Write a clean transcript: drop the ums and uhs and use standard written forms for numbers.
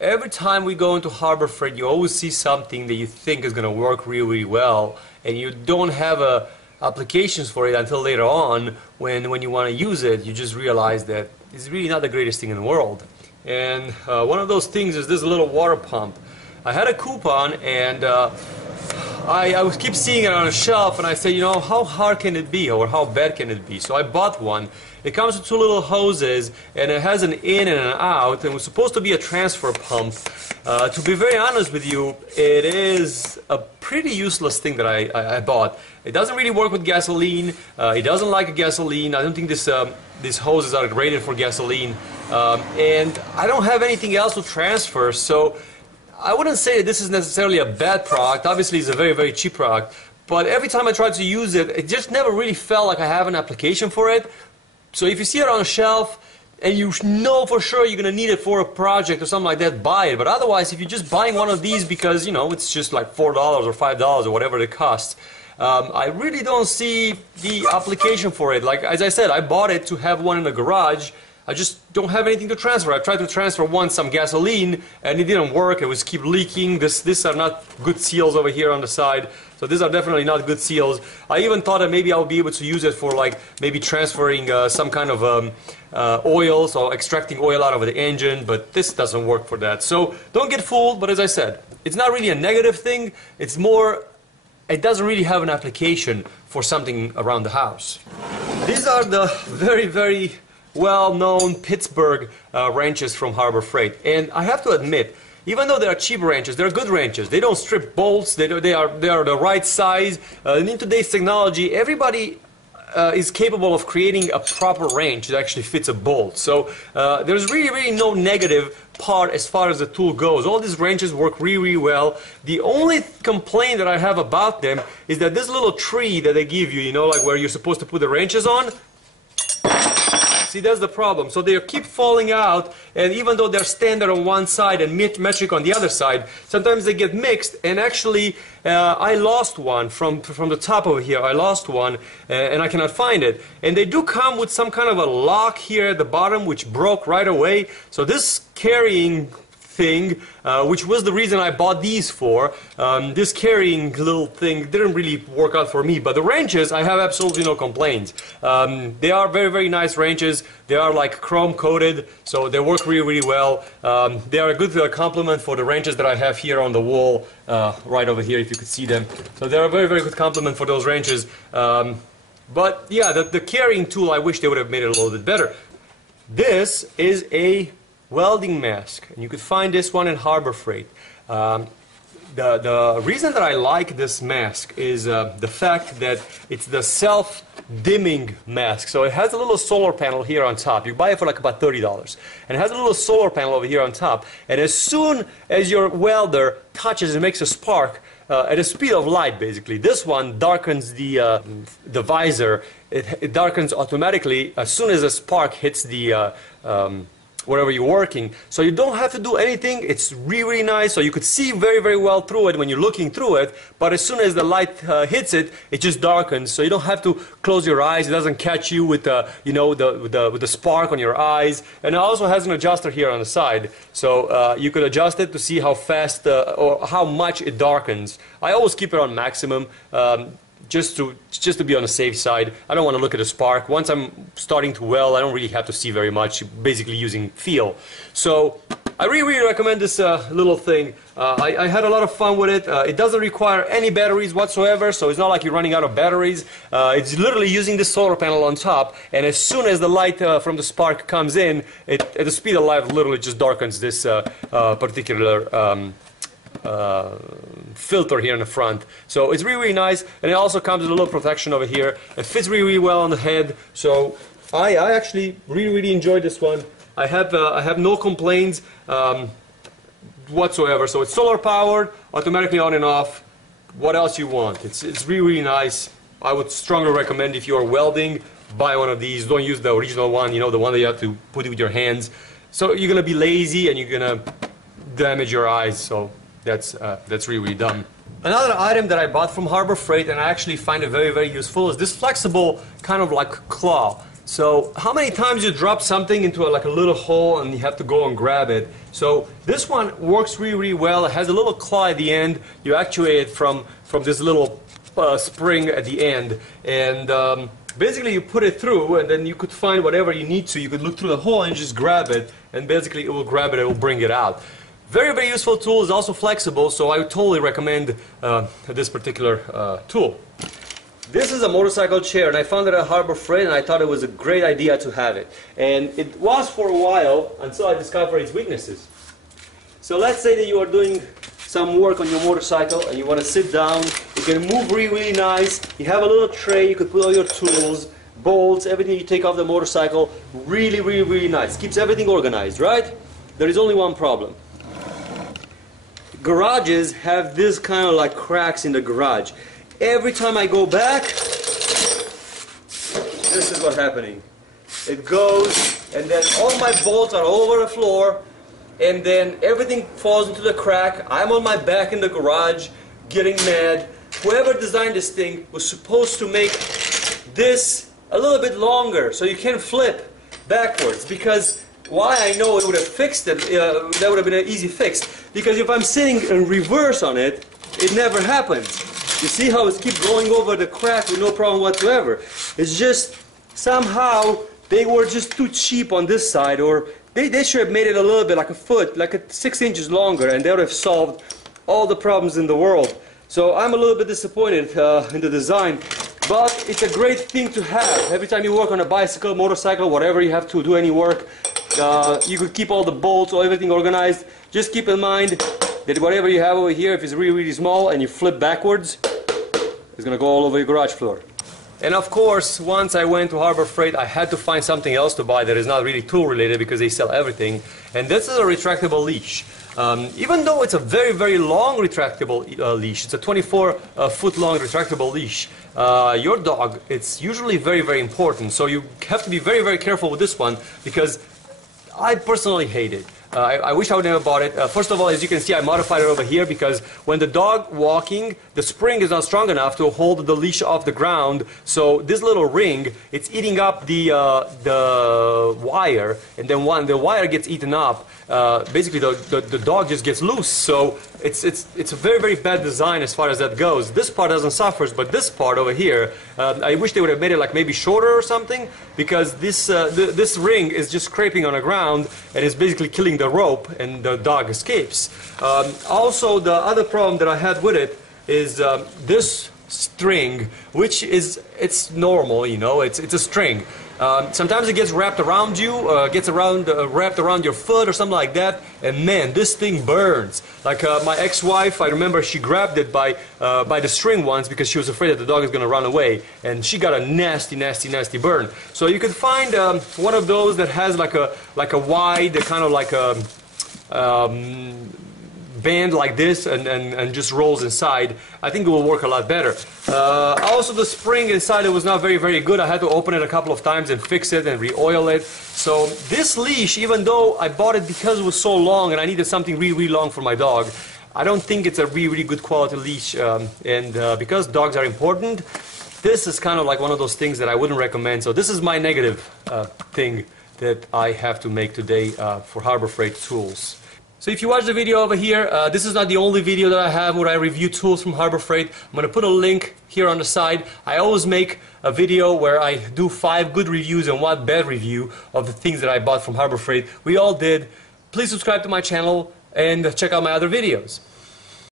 every time we go into Harbor Freight, you always see something that you think is going to work really, really well, and you don't have applications for it until later on when you want to use it. You just realize that it's really not the greatest thing in the world. And one of those things is this little water pump. I had a coupon, and I would keep seeing it on a shelf, and I said, you know, how hard can it be, or how bad can it be? So I bought one. It comes with two little hoses, and it has an in and an out, and it was supposed to be a transfer pump. To be very honest with you, it is a pretty useless thing that I bought. It doesn't really work with gasoline. It doesn't like gasoline. I don't think these hoses are rated for gasoline. And I don't have anything else to transfer, so I wouldn't say that this is necessarily a bad product. Obviously, it's a very, very cheap product. But every time I tried to use it, it just never really felt like I have an application for it. So if you see it on a shelf and you know for sure you're going to need it for a project or something like that, buy it. But otherwise, if you're just buying one of these because, you know, it's just like $4 or $5 or whatever it costs, I really don't see the application for it. Like, as I said, I bought it to have one in the garage. I just don't have anything to transfer. I tried to transfer once some gasoline and it didn't work. It was keep leaking. These are not good seals over here on the side. So these are definitely not good seals. I even thought that maybe I would be able to use it for like maybe transferring some kind of oil, so extracting oil out of the engine, but this doesn't work for that. So don't get fooled, but as I said, it's not really a negative thing. It's more, it doesn't really have an application for something around the house. These are the very, very well-known Pittsburgh wrenches from Harbor Freight, and I have to admit, even though they are cheap wrenches, they're good wrenches. They don't strip bolts. They are the right size. In today's technology, everybody is capable of creating a proper wrench that actually fits a bolt. So there's really no negative part as far as the tool goes. All these wrenches work really well. The only complaint that I have about them is that this little tree that they give you, you know, like where you're supposed to put the wrenches on, see, that's the problem. So they keep falling out, and even though they're standard on one side and metric on the other side, sometimes they get mixed. And actually, I lost one from the top over here. I lost one, and I cannot find it. And they do come with some kind of a lock here at the bottom, which broke right away. So this carrying thing, which was the reason I bought these for. This carrying little thing didn't really work out for me, but the wrenches, I have absolutely no complaints. They are very nice wrenches. They are like chrome coated, so they work really well. They are a good complement for the wrenches that I have here on the wall, right over here, if you could see them. So they're a very good complement for those wrenches. But yeah, the carrying tool, I wish they would have made it a little bit better. This is a welding mask, and you could find this one in Harbor Freight. The reason that I like this mask is the fact that it's the self-dimming mask. So it has a little solar panel here on top. You buy it for like about $30, and it has a little solar panel over here on top. And as soon as your welder touches and makes a spark, at the speed of light, basically, this one darkens the visor. It darkens automatically as soon as a spark hits the wherever you're working. So you don't have to do anything. It's really nice. So you could see very well through it when you're looking through it, but as soon as the light hits it, it just darkens. So you don't have to close your eyes. It doesn't catch you with you know, with the spark on your eyes. And it also has an adjuster here on the side, so you could adjust it to see how fast or how much it darkens. I always keep it on maximum. Just to be on the safe side. I don't want to look at a spark. Once I'm starting to weld, I don't really have to see very much, basically using feel. So I really recommend this little thing. I had a lot of fun with it. It doesn't require any batteries whatsoever, so it's not like you're running out of batteries. It's literally using this solar panel on top, and as soon as the light from the spark comes in, at the speed of light, literally just darkens this particular filter here in the front. So it's really nice, and it also comes with a little protection over here. It fits really well on the head, so I actually really enjoyed this one. I have no complaints whatsoever. So it's solar powered, automatically on and off. What else you want? It's really nice. I would strongly recommend, if you are welding, buy one of these. Don't use the original one, you know, the one that you have to put it with your hands. So you're gonna be lazy and you're gonna damage your eyes. So that's really dumb. Another item that I bought from Harbor Freight, and I actually find it very useful, is this flexible kind of like claw. So how many times you drop something into like a little hole and you have to go and grab it? So this one works really, really well. It has a little claw at the end. You actuate it from this little spring at the end, and basically you put it through, and then you could find whatever you need to. You could look through the hole and just grab it, and basically it will grab it, it will bring it out. Very, very useful tool. It's also flexible, so I would totally recommend this particular tool. This is a motorcycle chair, and I found it at Harbor Freight, and I thought it was a great idea to have it. And it was for a while until I discovered its weaknesses. So let's say that you are doing some work on your motorcycle and you want to sit down. You can move really, really nice. You have a little tray, you could put all your tools, bolts, everything you take off the motorcycle. Really, really, really nice. Keeps everything organized, right? There is only one problem. Garages have this kind of like cracks in the garage. Every time I go back, this is what's happening. It goes, and then all my bolts are all over the floor, and then everything falls into the crack. I'm on my back in the garage, getting mad. Whoever designed this thing was supposed to make this a little bit longer so you can flip backwards, because why I know it would have fixed it, that would have been an easy fix. Because if I'm sitting in reverse on it, it never happens. You see how it keeps going over the crack with no problem whatsoever. It's just somehow they were just too cheap on this side, or they should have made it a little bit like a foot, like 6 inches longer, and they would have solved all the problems in the world. So I'm a little bit disappointed in the design, but it's a great thing to have. Every time you work on a bicycle, motorcycle, whatever you have to do any work, you could keep all the bolts or everything organized. Just keep in mind that whatever you have over here, if it's really, really small and you flip backwards, it's going to go all over your garage floor. And of course, once I went to Harbor Freight, I had to find something else to buy that is not really tool related, because they sell everything. And this is a retractable leash. Even though it's a very, very long retractable leash, it's a 24-foot long retractable leash, your dog, it's usually very, very important. So you have to be very, very careful with this one, because I personally hate it. I wish I would never bought it. First of all, as you can see, I modified it over here, because when the dog walking, the spring is not strong enough to hold the leash off the ground. So this little ring, it's eating up the wire, and then when the wire gets eaten up, basically the dog just gets loose. So it's a very, very bad design as far as that goes. This part doesn't suffer, but this part over here, I wish they would have made it like maybe shorter or something, because this ring is just scraping on the ground and is basically killing the rope, and the dog escapes. Also, the other problem that I had with it is this string, which it's normal, you know, it's a string. Sometimes it gets wrapped around you, wrapped around your foot or something like that, and man, this thing burns. Like my ex-wife, I remember she grabbed it by the string once because she was afraid that the dog is going to run away, and she got a nasty, nasty, nasty burn. So you could find one of those that has like a wide, kind of like a band like this, and just rolls inside. I think it will work a lot better. Also, the spring inside it was not very, very good. I had to open it a couple of times and fix it and re-oil it. So this leash, even though I bought it because it was so long and I needed something really, really long for my dog, I don't think it's a really, really good quality leash. Because dogs are important, this is kind of like one of those things that I wouldn't recommend. So this is my negative thing that I have to make today for Harbor Freight tools. So if you watch the video over here, this is not the only video that I have where I review tools from Harbor Freight. I'm going to put a link here on the side. I always make a video where I do 5 good reviews and 1 bad review of the things that I bought from Harbor Freight. We all did. Please subscribe to my channel and check out my other videos.